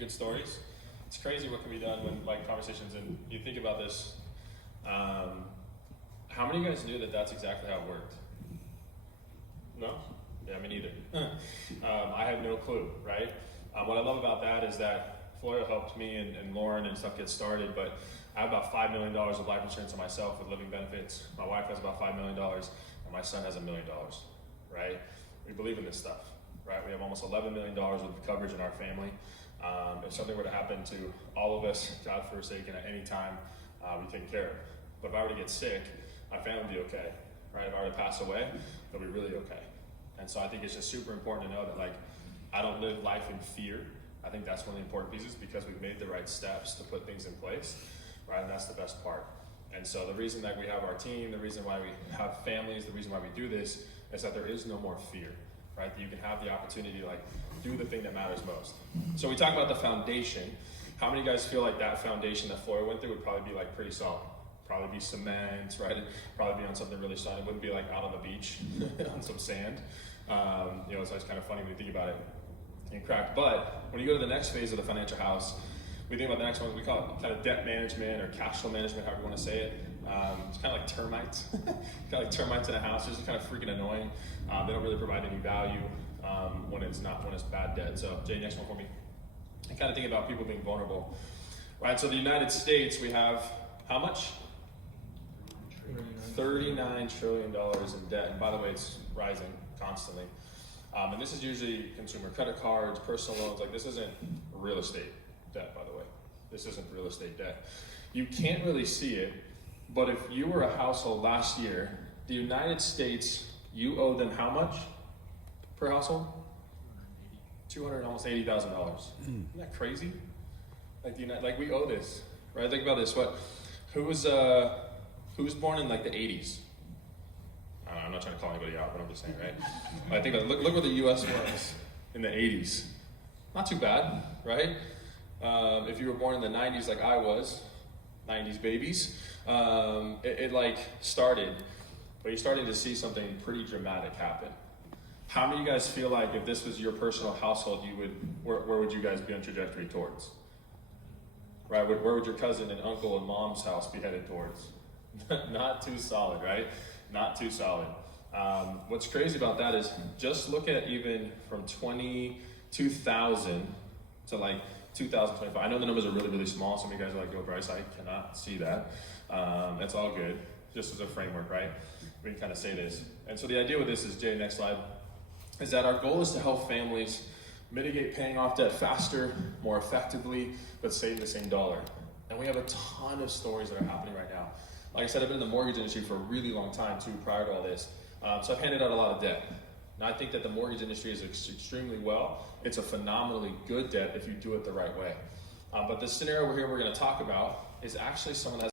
good stories. It's crazy what can be done when like conversations, and you think about this. How many of you guys knew that that's exactly how it worked? No? Yeah, me neither. I had no clue, right? What I love about that is that Florio helped me and Lauren and stuff get started, but I have about $5 million of life insurance on myself with living benefits. My wife has about $5 million, and my son has $1 million, right? We believe in this stuff, right? We have almost $11 million worth of coverage in our family. If something were to happen to all of us, God forsaken, at any time, we take care of. But if I were to get sick, my family would be okay, right? If I were to pass away, they'll be really okay. And so I think it's just super important to know that, like, I don't live life in fear. I think that's one of the important pieces, because we've made the right steps to put things in place, right? And that's the best part. And so the reason that we have our team, the reason why we have families, the reason why we do this is that there is no more fear, right? That you can have the opportunity to like do the thing that matters most. So we talk about the foundation. How many of you guys feel like that foundation that Florio went through would probably be like pretty solid? Probably be cement, right? It'd probably be on something really solid. It wouldn't be like out on the beach on some sand. You know, so it's kind of funny when you think about it and cracked. But when you go to the next phase of the financial house, we think about the next one, we call it kind of debt management or cash flow management, however you want to say it. It's kind of like termites, kind of like termites in a house. They're just kind of freaking annoying. They don't really provide any value when it's bad debt. So Jay, next one for me. And kind of think about people being vulnerable, right? So the United States, we have how much? $39 trillion in debt. And by the way, it's rising constantly. And this is usually consumer credit cards, personal loans. Like, this isn't real estate debt, by the way. This isn't real estate debt. You can't really see it, but if you were a household last year, the United States, you owe them how much per household? Almost $80,000. Isn't that crazy? Like we owe this, right? Think about this. Who was born in like the 80s? I don't know, I'm not trying to call anybody out, but I'm just saying, right? I think look where the U.S. was in the 80s. Not too bad, right? If you were born in the 90s like I was, 90s babies, it like started, but you're starting to see something pretty dramatic happen. How many of you guys feel like if this was your personal household, where would you guys be on trajectory towards? Right, where would your cousin and uncle and mom's house be headed towards? Not too solid, right? Not too solid. What's crazy about that is just look at even from 2000 to like 2025. I know the numbers are really, really small. Some of you guys are like, yo, Bryce, I cannot see that. That's all good, just as a framework, right? We can kind of say this. And so the idea with this is, Jay, next slide, is that our goal is to help families mitigate paying off debt faster, more effectively, but save the same dollar. And we have a ton of stories that are happening right now. Like I said, I've been in the mortgage industry for a really long time too, prior to all this. So I've handed out a lot of debt. Now I think that the mortgage industry is extremely well. It's a phenomenally good debt if you do it the right way. But the scenario we're going to talk about is actually someone that